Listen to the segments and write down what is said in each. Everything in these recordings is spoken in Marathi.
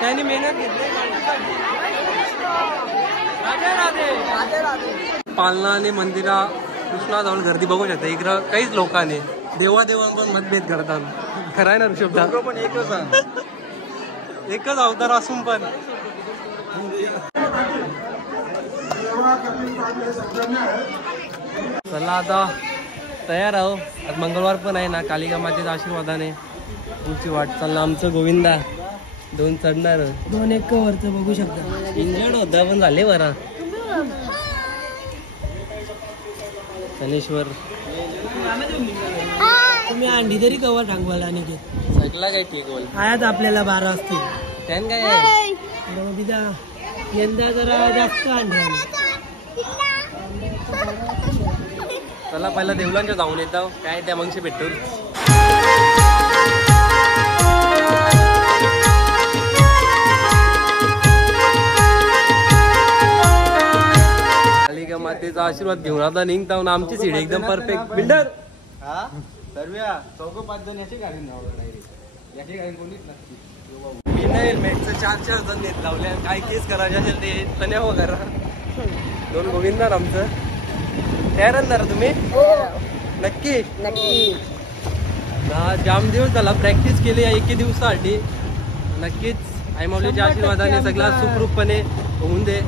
त्यांनी मेहनत घेतली. पालना आणि मंदिरा कृष्णाजवळ गर्दी बघू शकता. इकडं काहीच लोकांनी देवादेवा पण मतभेद करतात. खरं आहे ना ऋषभदा? पण एकच अवतार असून पण चला आता तयार आहो. आज मंगळवार पण आहे ना. कालिका मातेच्या आशीर्वादाने तुमची वाट चाललं. आमचं गोविंदा 2 चढणार 2 एक वरचं बघू शकता. इंजर्ड होता पण झाले बरा. शनेश्वर तुम्ही अंडी तरी कवर टांगवाल आणि सगळा काय ठीक बोल आयात आपल्याला 12 असतील. त्यान काय आहे यंदा जरा जास्त अंडे. चला पहिला देवलांच्या जाऊन येतो. काय त्या मगशी भेटून कालिका मातेचा आशीर्वाद घेऊन आता निघता. आमची सीट एकदम परफेक्ट. बिल्डर बिना हेल्मेटचं 4 जण नेत लावले. काय केस करायचे असेल ते तन्या करा. 2 गोविंदार आमचं. तयार आणणार तुम्ही? नक्की नक्की. जाम दिवस झाला प्रॅक्टिस केली 1 दिवसासाठी. नक्कीच आई माऊलीच्या आशीर्वादाने सगळा सुखरूपपणे होऊन दे.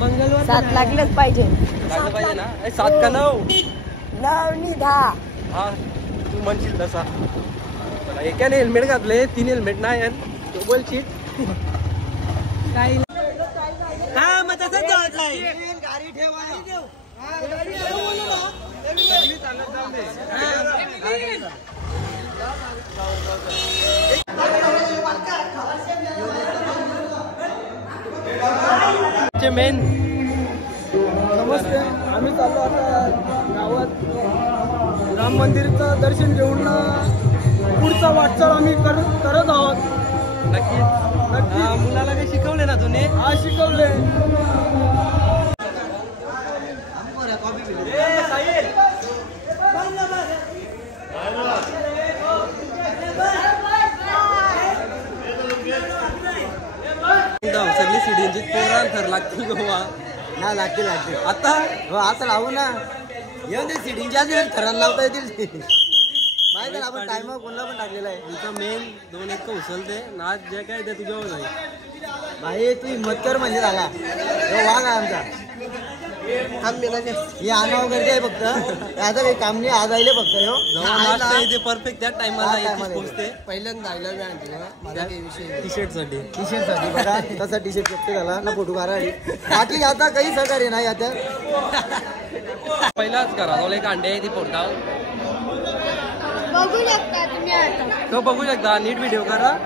मंगळवार 7 लागलेच पाहिजे. लागलं पाहिजे ना. 7 का 9? 9 नि 10. हा तू म्हणशील तसा. एकाने हेल्मेट घातले 3 हेल्मेट नाही. डबल सीट काही हा मग तसंच वाटलंय. गाडी ठेवा. मेन नमस्ते. आम्ही चाललो आता गावात राम मंदिरचं दर्शन घेऊन पुढचा वाटचाल आम्ही करत आहोत. नक्कीच. मुलाला काही शिकवले ना तुम्ही? हा शिकवले. सगळी सिडींची पोरां थर लागतील गोवा ना लागते आता. हो आता लावू ना. येऊन ते सिडींच्या थराला लावता येतील. माहिती आहे आपण टाइम कोणला पण टाकलेला आहे. तुमचं मेन 2 एक उचलते ना. जे काय ते तुझ्यावर जाईल. भाई तू हिम्मत कर म्हणजे झाला. वाघ आहे आमचा. हे आणावं गरजे आहे फक्त. आता काही काम नाही. आज आले फक्त परफेक्ट त्या टाइमाला पोहोचते. पहिल्यांदा माझा टी शर्ट साठी बघा तसा टी शर्ट फक्त झाला ना. फोटो काढा. बाकी आता काही सहकार्य नाही. आता पहिलाच करा. एक अंडे आहे ती पोटा बघू शकता तुम्ही. आता तो बघू शकता. नीट व्हिडिओ करा.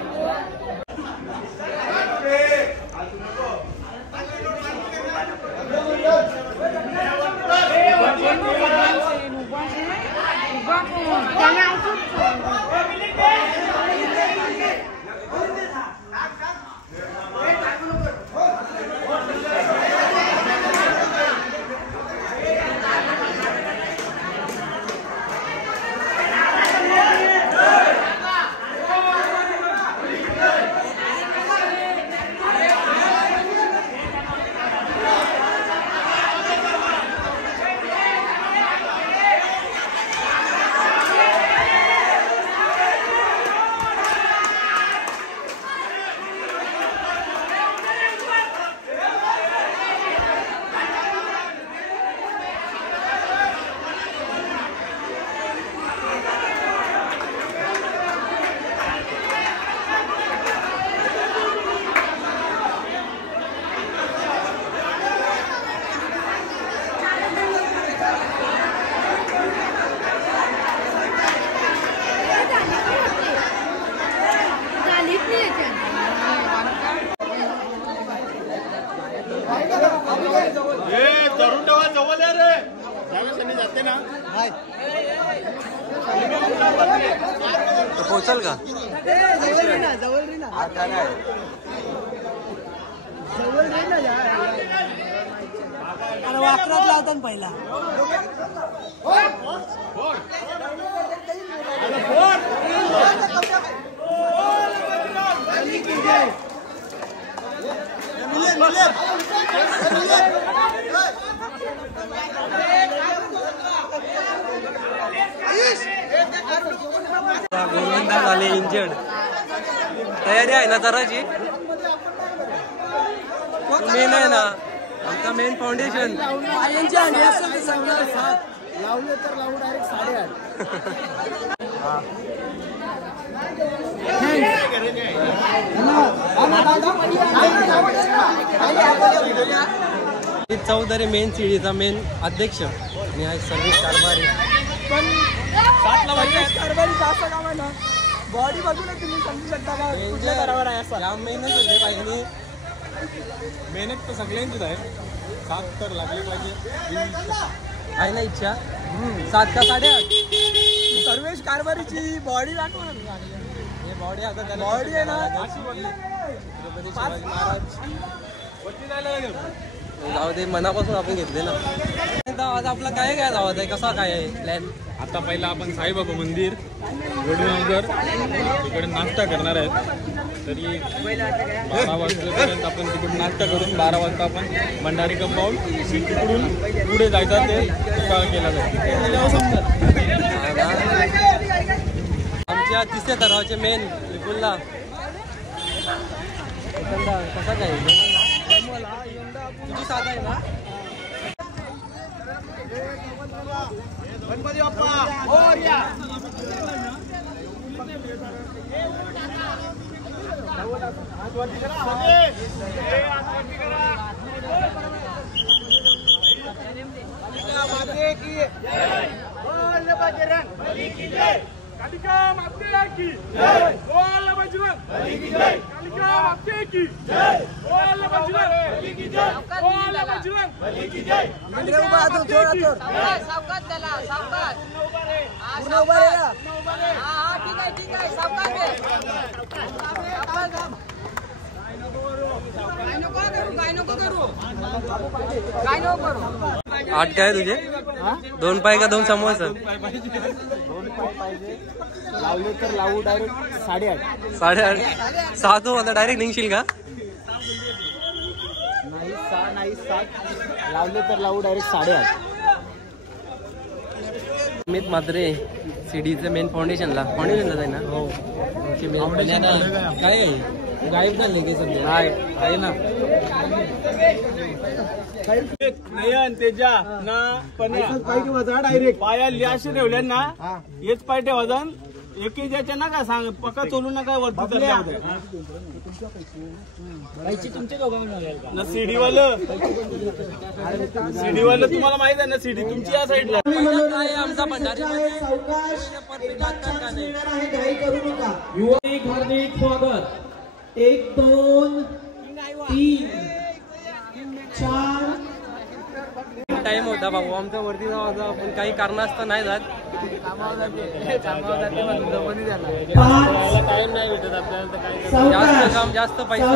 पोचल का अरे वाकरात लावता ना पहिला गोविंदा झाले इंजर्ड. तयारी आहे ना जराची. मेन आहे ना आमचा मेन फाउंडेशन. लावले तर लावू डायरेक्ट 8:30. चौधरी मेन सीडीचा मेन अध्यक्ष आणि आहे सर्विस कारभारी. कारभारी जास्त काम आहे ना. बॉडी बघून तुम्ही समजू शकता का कुठल्या कारभार आहे असा. मेहनत होते पाहिजे. मेहनत तर सगळ्यांचीच आहे. 7 तर लागले पाहिजे आहे ना इच्छा. 7 का 8:30. सर्वेश कारभारीची बॉडी दाखवा ना. बॉडी आता बॉडी आहे ना. छत्रपती शिवाजी महाराज जाऊ दे मनापासून आपण घेतले ना. आज आपला काय जावं आहे कसा काय आहे प्लॅन. आता पहिला आपण साईबाबा मंदिर वडनगर तिकडे नाश्ता करणार आहेत. तरी 12 वाजतापर्यंत आपण तिकडून नाश्ता करून 12 वाजता आपण भंडारी कंपाऊंड तिकडून पुढे जायचं ते केला जाईल. आमच्या तिसऱ्या तरावाचे मेन विपुलला कसा काय तुझी साथ आहे ना. गणपती बाप्पा मोरया. कालिका माते की जय बोल बजरंग बली की जय कालिका माते की जय बोल बजरंग बली की जय बोल बजरंग बली की जय कालिका माते की सावकाश त्याला सावकाश पूर्ण उभा रे. हा ठीक आहे सावकाश काय नको करू 8 काय तुझे 2 पाय का 2 समोसा. 2 पाय पाहिजे. लावले तर लावू डायरेक्ट 8:30. 8:30. 6 तो आता डायरेक्ट निघशील का. नाही 6 नाही 7. लावले तर लावू डायरेक्ट 8:30. अमित मात्रे सीडीचे मेन फाउंडेशनला जाय ना. हो काय आहे गायब झाले की सध्या आहे ना. नयन तेजा ना पन्या डायरेक्ट पाया लिहाशी ठेवल्या ना. हेच पाय ठेवायचा. एकी ज्याच्या ना का सांग पक्का चोलू नका वरती ना. सीडीवालं तुम्हाला माहित आहे ना. सीडी तुमची या साईडला आमचा भंडारी हार्दिक स्वागत. 1 2 3 4. टाइम होता बाबू आमचा वरती जावा पण काही कारणास्तव नाही जात. जास्त काम जास्त पैसा.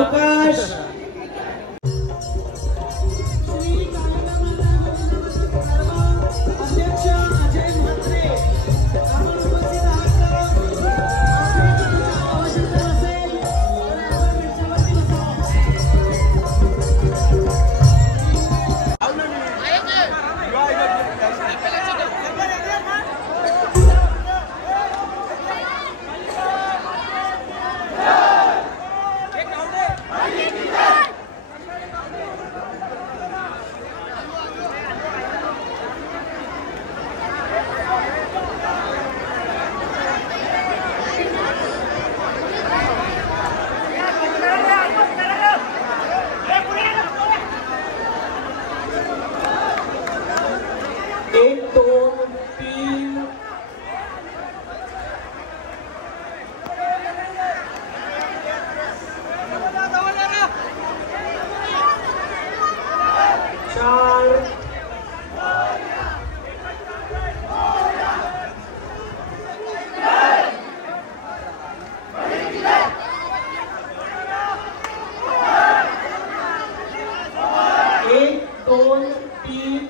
3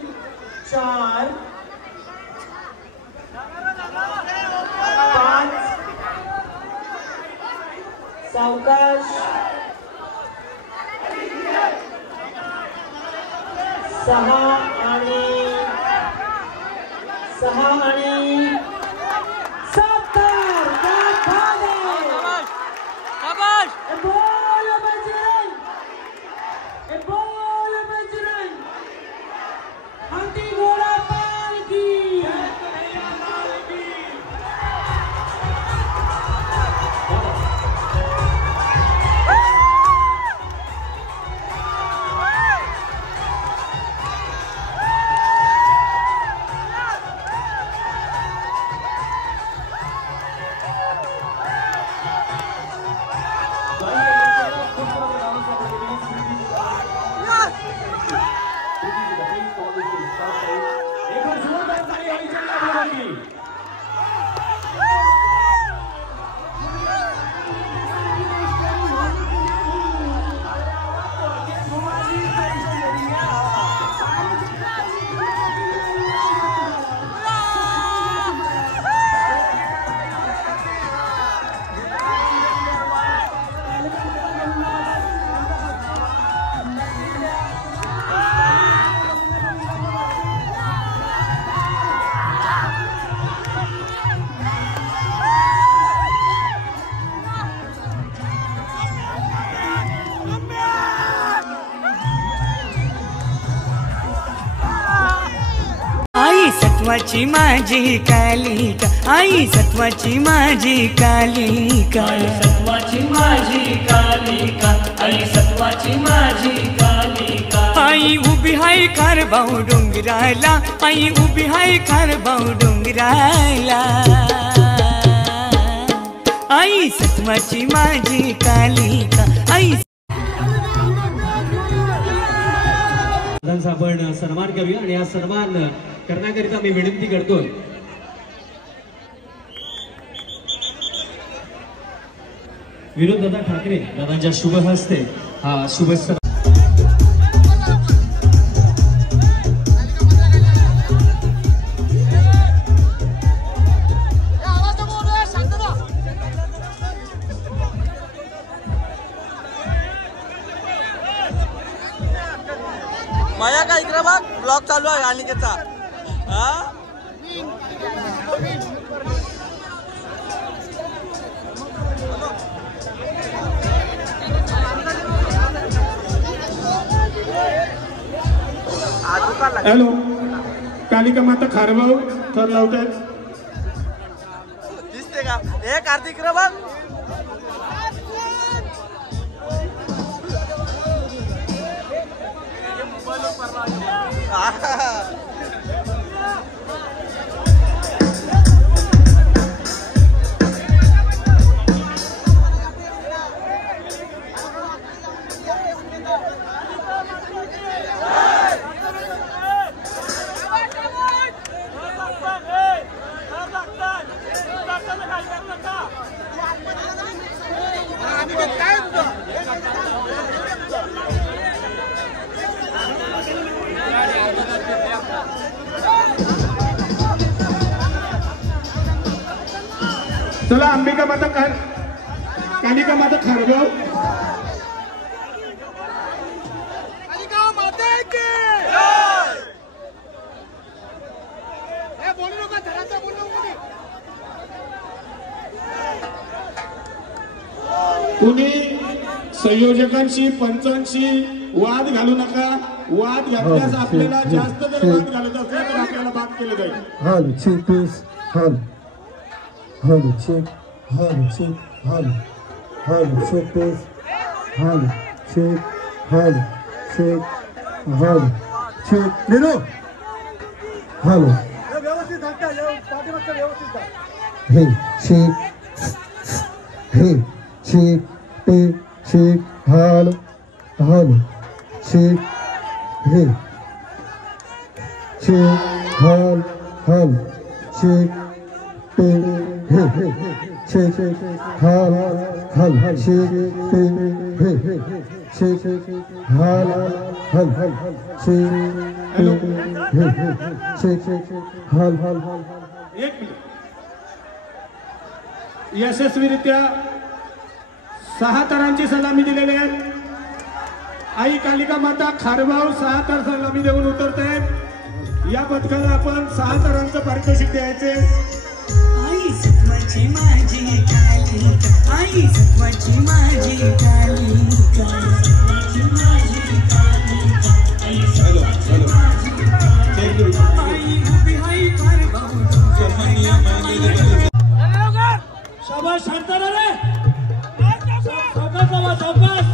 4 5 सावकाश 6 आणि सत्वाची माझी कालिका आई सत्वाची माझी कालिका सत्वाची माझी कालिका आई सत्वाची माझी कालिका आई उभी हाय खारभाऊ डोंगराला आई उभी हाय खारभाऊ डोंगराला आई सत्वाची माझी कालिका आई आपण सन्मान करूया आणि हा सन्मान करण्याकरिता मी विनंती करतोय विनोद दादा ठाकरे दादांच्या शुभ हस्ते हा शुभ माया का इकडे बघ ब्लॉग चालू आहे अनिकेतचा हॅलो कालिका माता खारभाऊ थर लावतात दिसते का हे कार्तिक रे बघ चला अंबिका माता कालिका माता खारभाऊ कुणी संयोजकांशी पंचांशी वाद घालू नका वाद घातल्यास आपल्याला जास्त जर वाद घालत असला तर आपल्याला बाद केलं जाईल Hello, check this. Hello, check. Hello, check. Hello, check this. Hello, check. Hello, check. Hello, check. Lino. Hello. Hey, check. Hey, check. Hey, check. Hello, check. Hey, check. Hello, check. Hey, shake hal hal shake hey hey shake hal hal shake shake hal hal. एक मिनिट. यशस्वीरित्या 6 तारांची सलामी दिलेली आहे. आई कालिका माता खारबाव 6 तार सलामी देऊन उतरत आहेत. या पथकाला आपण 6 तारांचं पारितोषिक द्यायचे. आई सत्वाची माझी कालिका, आई सत्वाची माझी कालिका, सत्वाची माझी कालिका, आई सत्वाची माझी कालिका, आई उभी हाय खारबाव. शाबाश शांतारा रे. सावकाश.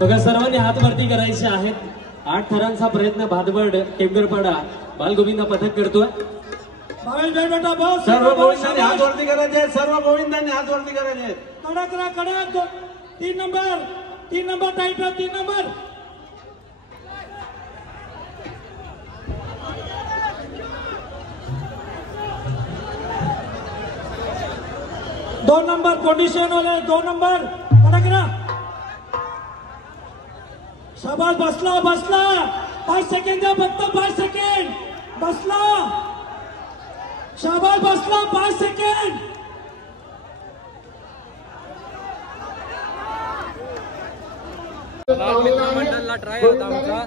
बघा सर्वांनी हात वरती करायचे आहेत. 8 थरांचा प्रयत्न भादबड टेमगरपाडा बालगोविंद पथक करतोय. सर्व गोविंदांनी हात वरती करायचे. सर्व गोविंदांनी हात वरती करायचे. कडक रा कडक. 3 नंबर टाईट. 3 नंबर. दोन नंबर पोझिशन वाले. 2 नंबर कडक रा. शाबाश. बसला 5 सेकंड द्या फक्त. 5 सेकंड बसला. शाबाश बसला. 5 सेकंड. मंडळला ट्राय होता आमचा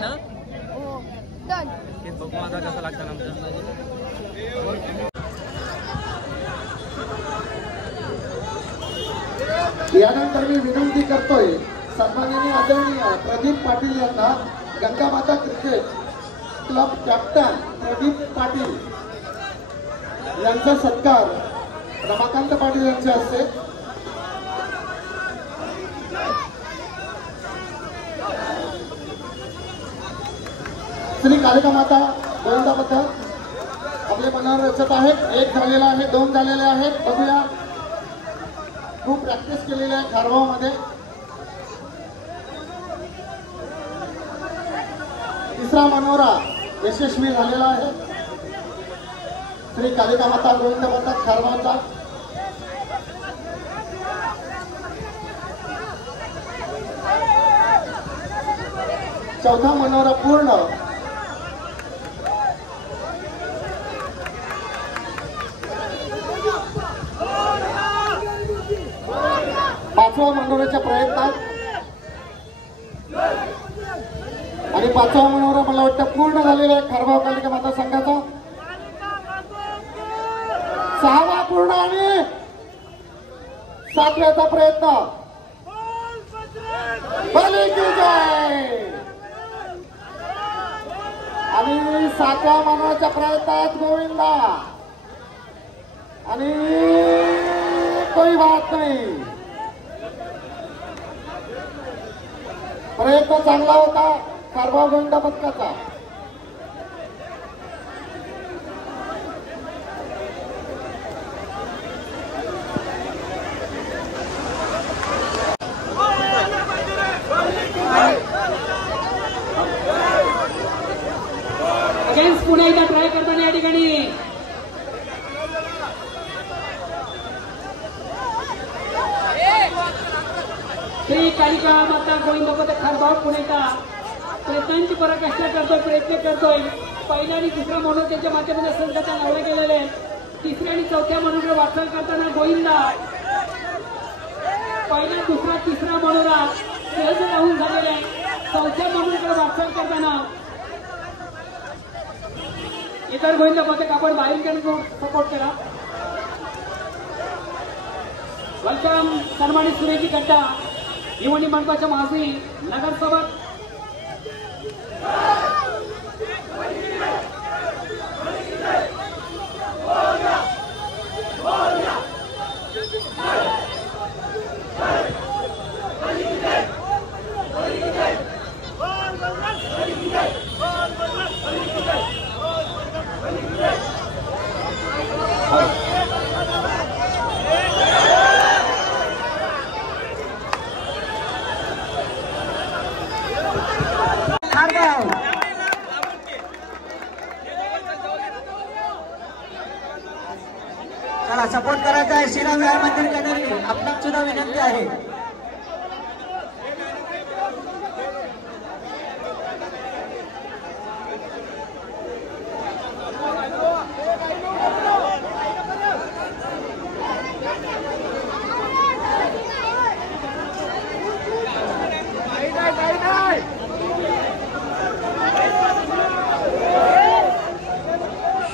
ना. बघू आता कसं लागतं आमचं. यानंतर मी विनंती करतोय सन्माननीय आदरणीय प्रदीप पाटील यांना Gangamata cricket club captain Pradeep Patil यांचा सत्कार रमाकांत पाटील यांच्या हस्ते. श्री कालिका माता गोविंदा पथक आपले मनावर रचत आहेत. 1 झालेला आहे, 2 झालेले आहेत. बघूया. खूप प्रॅक्टिस केलेली आहे खारबाव मध्ये. 3रा मनोरा यशस्वी झालेला आहे. श्री कालिका माता गोविंद पथक खारबावचा. चौथा मनोरा पूर्ण. पाचवा मनोऱ्याच्या प्रयत्नात आणि 5वा मनोरा मला वाटतं पूर्ण झालेला आहे खारबाव कालिका माता संघाचा. 6वा पूर्ण आणि 7व्याचा प्रयत्न. बली की जय. आणि 7व्या मनोऱ्याच्या प्रयत्नात गोविंदा आणि कोई बात नाही. प्रयत्न चांगला होता खारबाव गोविंदा पथकाचा. अगेन्स्ट पुणे इथं ट्राय करताना या ठिकाणी श्री कालिका माता गोविंद पथक खारबाव पुणेचा प्रयत्नांची पराकाष्ठा करतोय. प्रयत्न करतोय. पहिला आणि 2रा मनोर त्यांच्या माध्यमातून संघाचा लावले गेलेले आहेत. 3ऱ्या आणि 4थ्या मनोर वाटचाल करताना गोविंदा. पहिला 2रा 3रा मनोरा सहज राहून झालेले आहे. 4थ्या मनोरकडे वाटचाल करताना इतर गोविंद पथक आपण बाहेर सपोर्ट करा. वेलकम सन्मानित सुरेजी गड्डा हिवणी मंडळाच्या माजी नगरसेवक. खारबाव सपोर्ट करायचा आहे. श्रीराम विहार मंदिर गॅलरी आपणास सुद्धा विनंती आहे.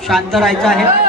शांत राहायचं आहे.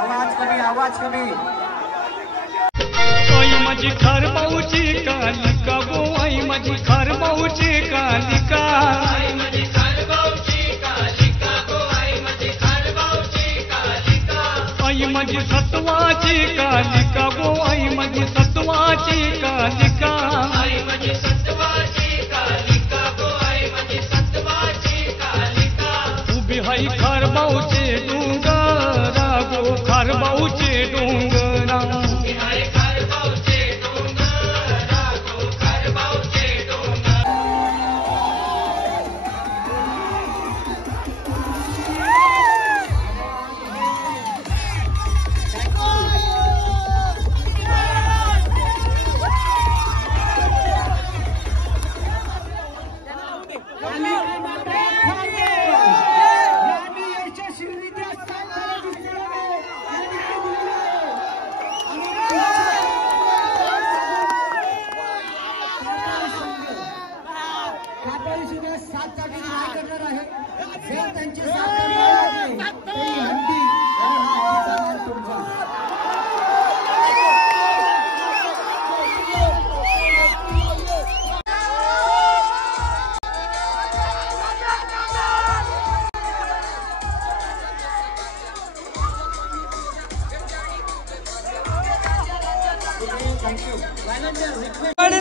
आवाज कमी, आवाज कमी. आई माझी खारबाऊची कालिका गो, आई माझी खारबाऊची कालिका, आई माझी खारबाऊची कालिका गो, आई माझी खारबाऊची कालिका, आई माझी सत्वाची कालिका गो, आई माझी सत्वाची कालिका, आई माझी सत्वाची कालिका गो, आई माझी सत्वाची कालिका. उभी हाई खारबाऊचे डोंगरा गो, खारबाऊचे डोंगरा, उभी हाय खारबाऊचे डोंगरा गो, खारबाऊचे डोंगरा.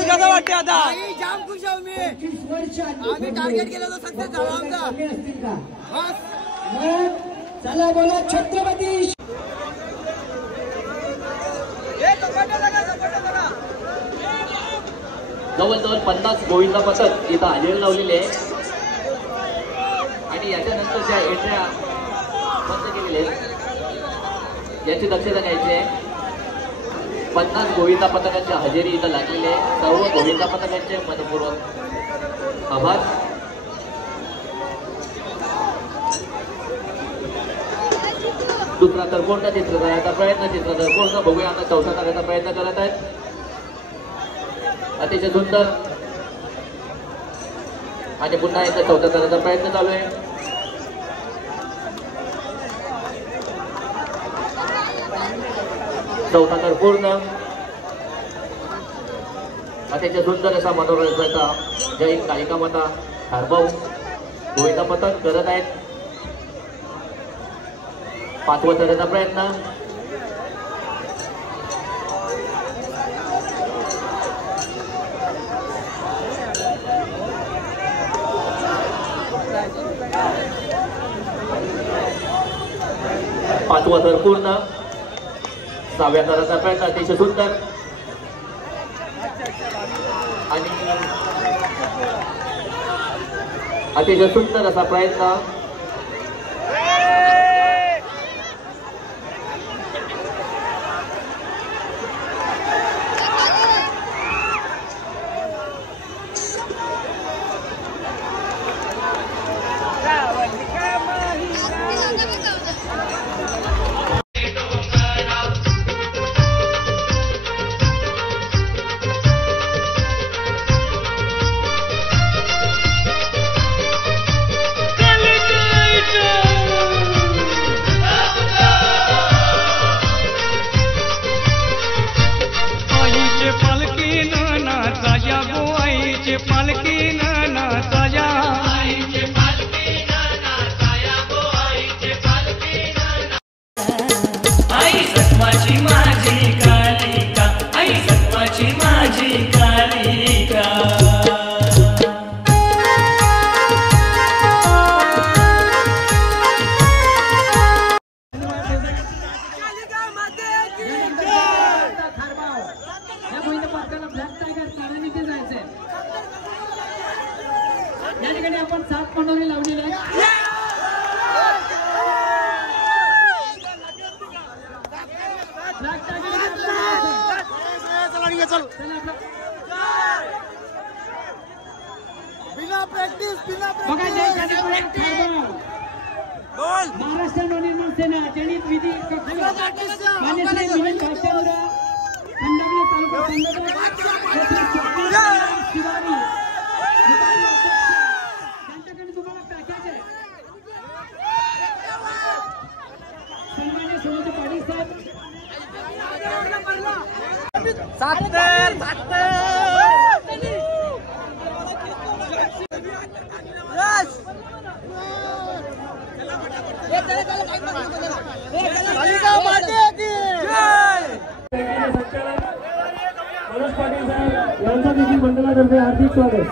कसं वाटते आता? जाम खुश आहो मी. आम्ही टार्गेट केलं तर सक्सेस झाला आमचा. चला बोला छत्रपती. जवळजवळ 50 गोविंदा पथक इथं हजेरी लावलेली आहे आणि याच्यानंतर ज्या एंट्र्या बंद केलेल्या आहेत याची दक्षता घ्यायची आहे. 50 गोविंदा पथकांची हजेरी इथं लागलेली आहे. सर्व गोविंदा पथकांचे मनपूर्वक आभार. दुसरा तर पूर्ण चित्र करायचा प्रयत्न, चित्र तर पूर्ण बघूया. आता चौथा करायचा प्रयत्न करत आहेत. अतिशय सुंदर आणि पुन्हा एकदा चौथा करायचा प्रयत्न चालू आहे. चौथा तर पूर्ण अतिशय सुंदर असा मनोरंजनाचा जय कालिका माता खारबाऊ गोविंदा पथक करत आहेत. 5वा करायचा प्रयत्न. पाचवा थर पूर्ण. 6व्या थराचा प्रयत्न अतिशय सुंदर आणि अतिशय सुंदर असा प्रयत्न. कालिका बोल बिना प्रॅक्टिस बघा जय बोल महाराष्ट्र नवनिर्माण सेना जनित विधी मान्य श्री मिलिंद भाईचंद्र खंडग्रे तालुका शिवानी त्यांच्याकडे तुम्हाला पॅकेज आहे सन्मान्य सोनूचे पाटील साहेब 70 मनोज पाटील साहेब यांचं देखील मंडळातर्फे हार्दिक स्वागत.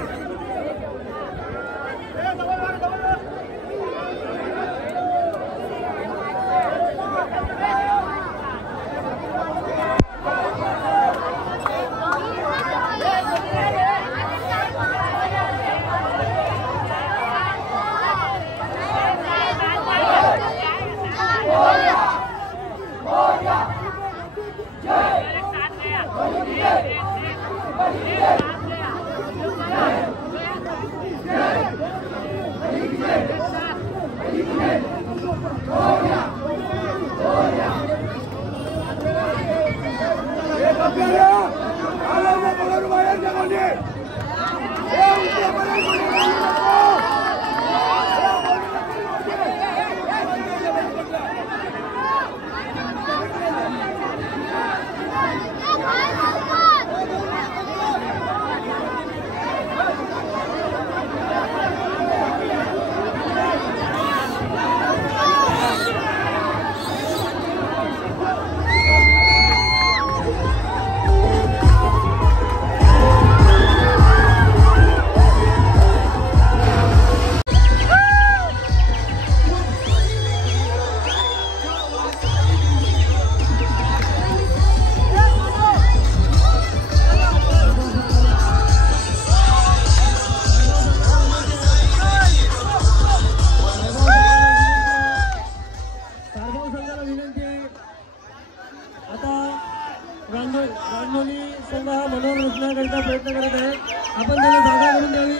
रांजोली संघ हा मनोहर रचण्याकरिता प्रयत्न करत आहे. आपण त्याला जागा करून द्यावी.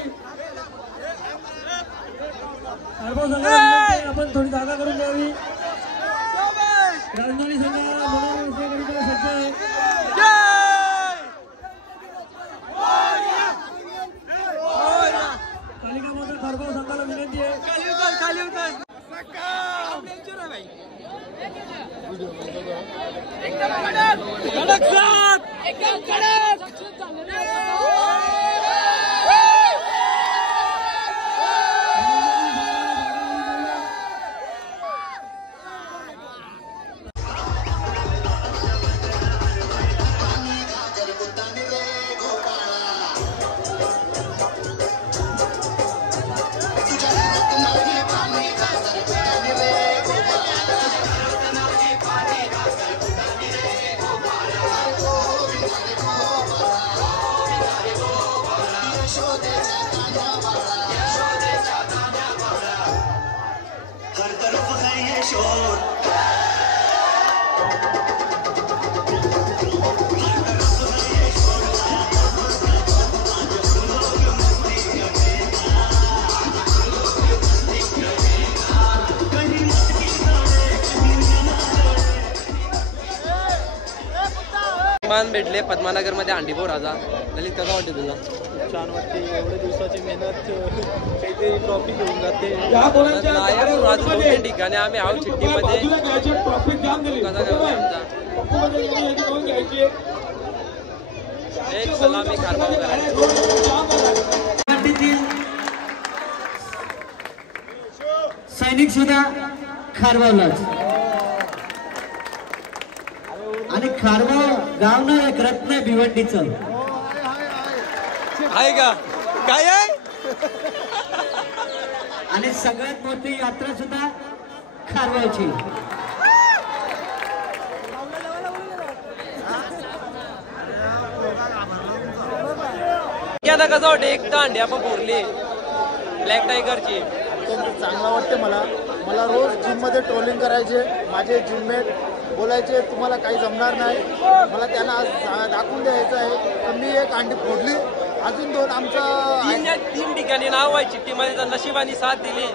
कारभार संघाला आपण थोडी जागा करून द्यावी. रांजोली संघ मनोहर रचण्याकरिता सज्ज आहे. तालिका मात्र कारभार संघाला विनंती आहे. खाली उतर एकदम कडक साथ एकदम कडक भेटले पद्मानगर मध्ये अंडीभाऊ राजा. ललित कसं वाटतं तुला? छान वाटते. एवढ्या दिवसाची मेहनत काहीतरी ट्रॉफी घेऊन जाते. ठिकाणी आम्ही आहोत चिठ्ठीमध्ये. एक सलामी कारभार सैनिक सुद्धा खारबावलाच आणि खारबाव गाव ना एक रत्न भिवंडीचं आहे का काय आहे. आणि सगळ्यात मोठी यात्रा सुद्धा खारबावची. आता कसं वाटतं एक दांडी आपण फोरली ब्लॅक टायगरची. चांगला वाटतं मला. मला रोज जिममध्ये ट्रोलिंग करायचे माझे जिममेट, बोलायचे तुम्हाला काही जमणार नाही. मला त्यांना आज दाखवून द्यायचं आहे. तर मी एक अंडी फोडली, अजून 2 आमचा 3 ठिकाणी नाव आहे चिठ्ठीमध्ये. नशिबाने साथ दिली,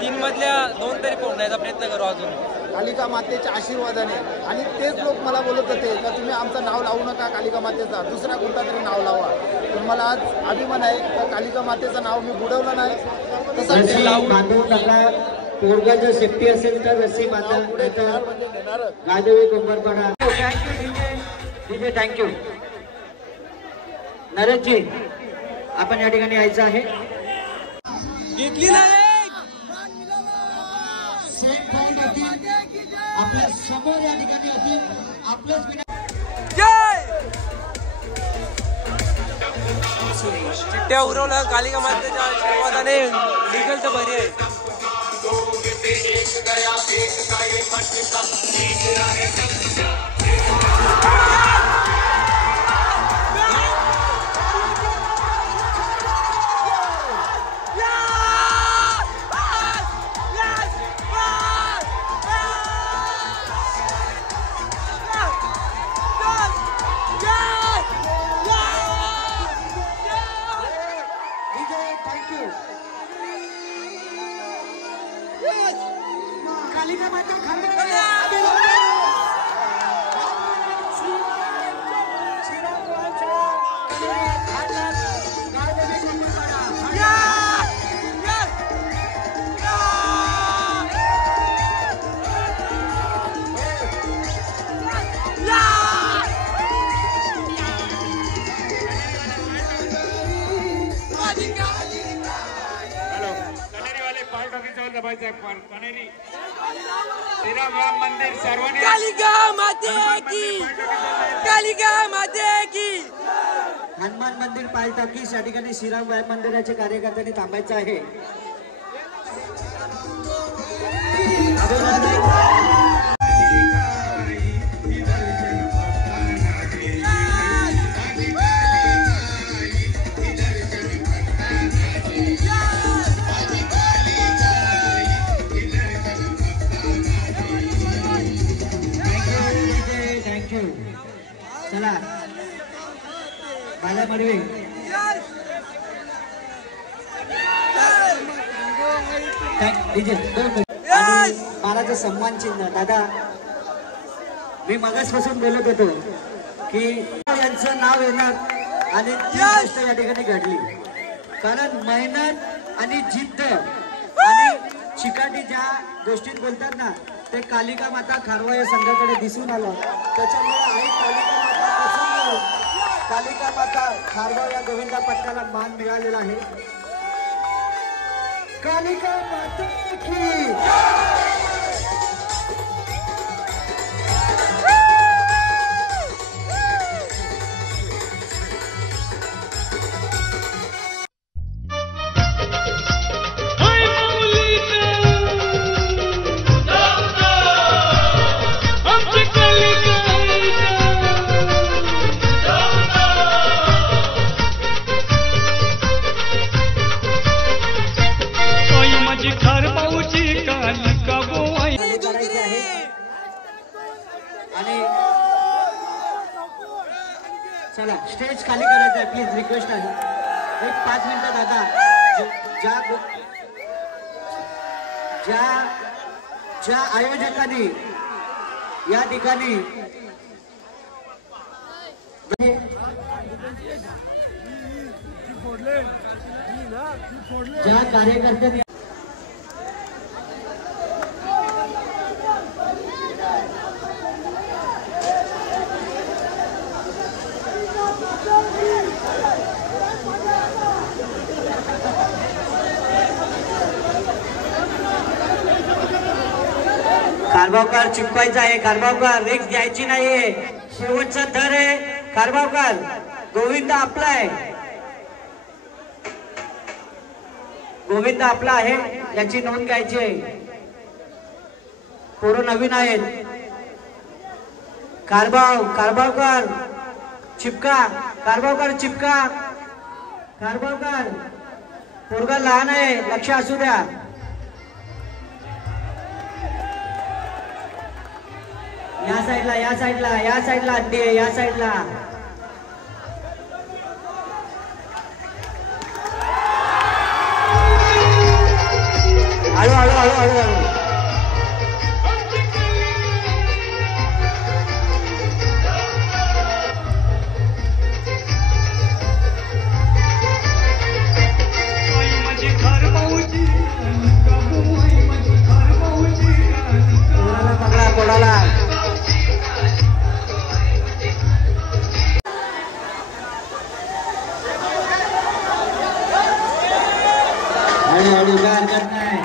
3 मधल्या 2 तरी पोहोचण्याचा प्रयत्न करू अजून कालिका मातेच्या आशीर्वादाने. आणि तेच लोक मला बोलत होते का तुम्ही आमचं नाव लावू नका कालिका मातेचा, दुसरा कोणता तरी नाव लावा. तर मला आज अभिमान आहे का कालिका मातेचं नाव मी बुडवलं नाही. तसं बांधून टाकला. पोरगा जर सेफ्टी असेल तर रस्सी माता गाजवी कोंबरपाडा. थँक्यू थँक्यू नरेशजी, आपण या ठिकाणी यायचं आहे. घेतली नाही आपल्या समोर या ठिकाणी होती आपलंच चिठ्ठ्या उरवल्या कालिका मातेच्या आशीर्वादाने. निघल तर बरी आहे. कालिका माता मंदिर सर्वांनी कालिका माते की, कालिका माते की. हनुमान मंदिर पालटाकीस या ठिकाणी श्रीराम वाय मंदिराच्या कार्यकर्त्यांनी थांबायचं आहे. चला बाला मडवे आणि महाराज सन्मान चिन्ह. दादा मी मगासपासून बोलत होतो की यांचं नाव येणार आणि ती गोष्ट या ठिकाणी घडली. कारण मेहनत आणि जिद्द आणि चिकाटी ज्या गोष्टीत बोलतात ना ते कालिका माता खारवा या संघाकडे दिसून आलं. त्याच्यामुळे आई कालिका माता खारवा या गोविंदा पट्ट्याला मान मिळालेला आहे. कालिका माता की चला स्टेज खाली करायचं आहे प्लीज, रिक्वेस्ट आहे. एक 5 मिनिटं दादा. ज्या आयोजकांनी या ठिकाणी ज्या कार्यकर्त्यांनी कारभावकर चिपकायचा आहे. कारभावकर रिक्स घ्यायची नाहीये. शेवटचा दर आहे कारभावकर. गोविंदा आपला आहे, गोविंदा आपला आहे याची नोंद घ्यायची आहे. पोरं नवीन आहेत. कारभावकर चिपका, कारभावकर चिपका. कारभावकर पोरगा लहान आहे, लक्ष असू द्या. या साईडला या साईडला या साईडला अड्डी आहे या साईडला. हळू हळू हळू हळू हळू. पकडा कोणाला. हळूहळू काय हरकत नाही.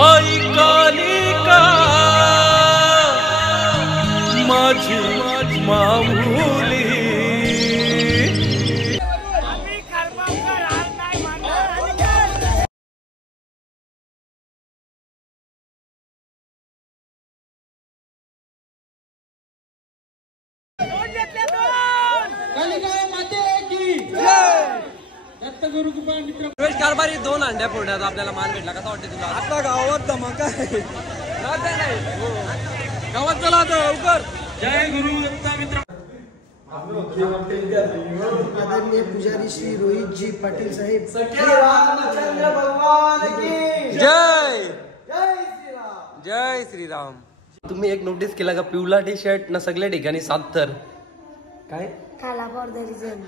आई कालिका माझी माऊली. प्रवेश कारभारी 2 अंड्या फोडण्याचा आपल्याला मान भेटला. कसा वाटते तुला? आता गावात धमाका आहे. गावात चला आता लवकर. जय गुरु दत्ता मित्र. आदरणीय पुजारी श्री रोहितजी पाटील साहेब. रामचंद्र भगवान की जय. जय श्रीराम. तुम्ही एक नोटीस केला का? पिवळा टी शर्ट ना सगळ्या ठिकाणी 7 थर. काय काला for the reason.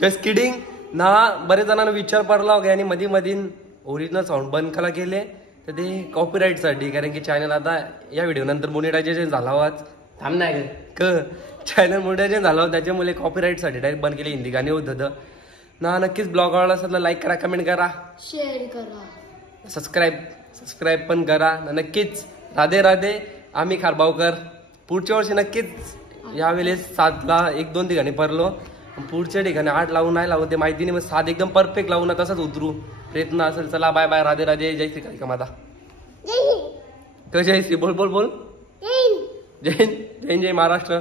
Just kidding ना. बरेच जणांना विचार पडला आणि मध्ये मधीन ओरिजिनल साऊंड बंद कला केले तर ते कॉपीराईट साठी. कारण की चॅनल आता या व्हिडिओ नंतर मोनिटायझेशन झाला आवाज थांब नाही क चॅनल मोनिटायझेशन झालं त्याच्यामुळे कॉपीराईट साठी डायरेक्ट बंद केले. हिंदी गाणी होत होतं ना. नक्कीच ब्लॉग आवडला असेल तर लाईक करा, कमेंट करा, शेअर करा, सबस्क्राईब पण करा. नक्कीच राधे राधे. आम्ही खारबावकर. पुढच्या वर्षी नक्कीच यावेळेस 7ला 1-2 ठिकाणी परलो. पुढच्या ठिकाणी 8 लावून नाही लावून ते माहिती नाही. मग 7 एकदम परफेक्ट लावून तसंच उतरू प्रयत्न असेल. चला बाय बाय. राधे राधे. जय श्री कालिका माता. जय श्री. बोल बोल बोल. जय हिंद. जय महाराष्ट्र.